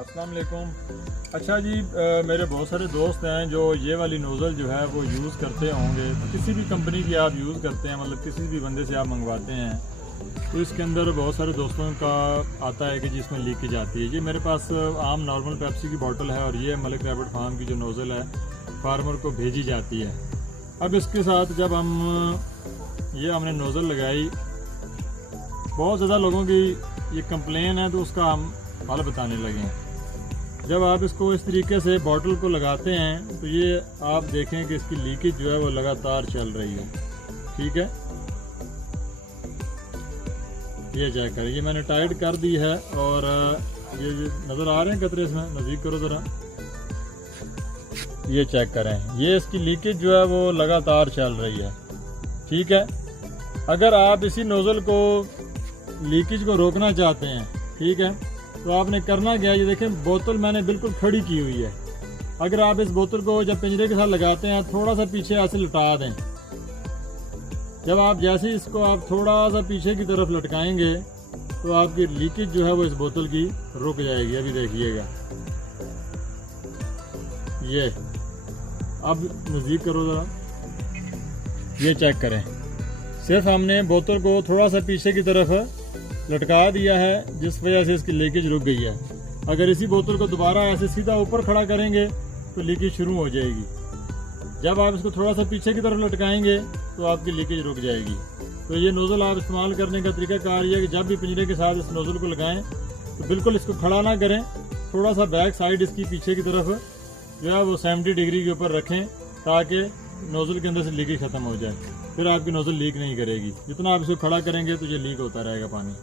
अस्सलाम वालेकुम। अच्छा जी, मेरे बहुत सारे दोस्त हैं जो ये वाली नोज़ल जो है वो यूज़ करते होंगे। किसी भी कंपनी की आप यूज़ करते हैं, मतलब किसी भी बंदे से आप मंगवाते हैं, तो इसके अंदर बहुत सारे दोस्तों का आता है कि जिसमें लीकेज आती है। ये मेरे पास आम नॉर्मल पेप्सी की बोतल है और ये मलिक रैबिट फार्म की जो नोज़ल है फार्मर को भेजी जाती है। अब इसके साथ जब हमने नोज़ल लगाई, बहुत ज़्यादा लोगों की ये कंप्लेन है, तो उसका हम हल बताने लगे हैं। जब आप इसको इस तरीके से बोतल को लगाते हैं तो ये आप देखें कि इसकी लीकेज जो है वो लगातार चल रही है। ठीक है, ये चेक करें, ये मैंने टाइट कर दी है और ये नज़र आ रहे हैं कतरे, इसमें नज़दीक करो ज़रा, ये चेक करें, ये इसकी लीकेज जो है वो लगातार चल रही है। ठीक है, अगर आप इसी नोज़ल को लीकेज को रोकना चाहते हैं, ठीक है, तो आपने करना क्या है, ये देखें बोतल मैंने बिल्कुल खड़ी की हुई है। अगर आप इस बोतल को जब पिंजरे के साथ लगाते हैं थोड़ा सा पीछे ऐसे लटा दें। जब आप जैसे इसको आप थोड़ा सा पीछे की तरफ लटकाएंगे तो आपकी लीकेज जो है वो इस बोतल की रुक जाएगी। अभी देखिएगा, ये अब नज़दीक करो ज़रा, ये चेक करें, सिर्फ हमने बोतल को थोड़ा सा पीछे की तरफ लटका दिया है जिस वजह से इसकी लीकेज रुक गई है। अगर इसी बोतल को दोबारा ऐसे सीधा ऊपर खड़ा करेंगे तो लीकेज शुरू हो जाएगी। जब आप इसको थोड़ा सा पीछे की तरफ लटकाएंगे तो आपकी लीकेज रुक जाएगी। तो ये नोज़ल आप इस्तेमाल करने का तरीकाकार ये है कि जब भी पिंजरे के साथ इस नोज़ल को लगाएं तो बिल्कुल इसको खड़ा ना करें, थोड़ा सा बैक साइड इसकी पीछे की तरफ जो है वो 70 डिग्री के ऊपर रखें ताकि नोज़ल के अंदर से लीकेज ख़त्म हो जाए। फिर आपकी नोज़ल लीक नहीं करेगी। जितना आप इसको खड़ा करेंगे तो ये लीक होता रहेगा पानी।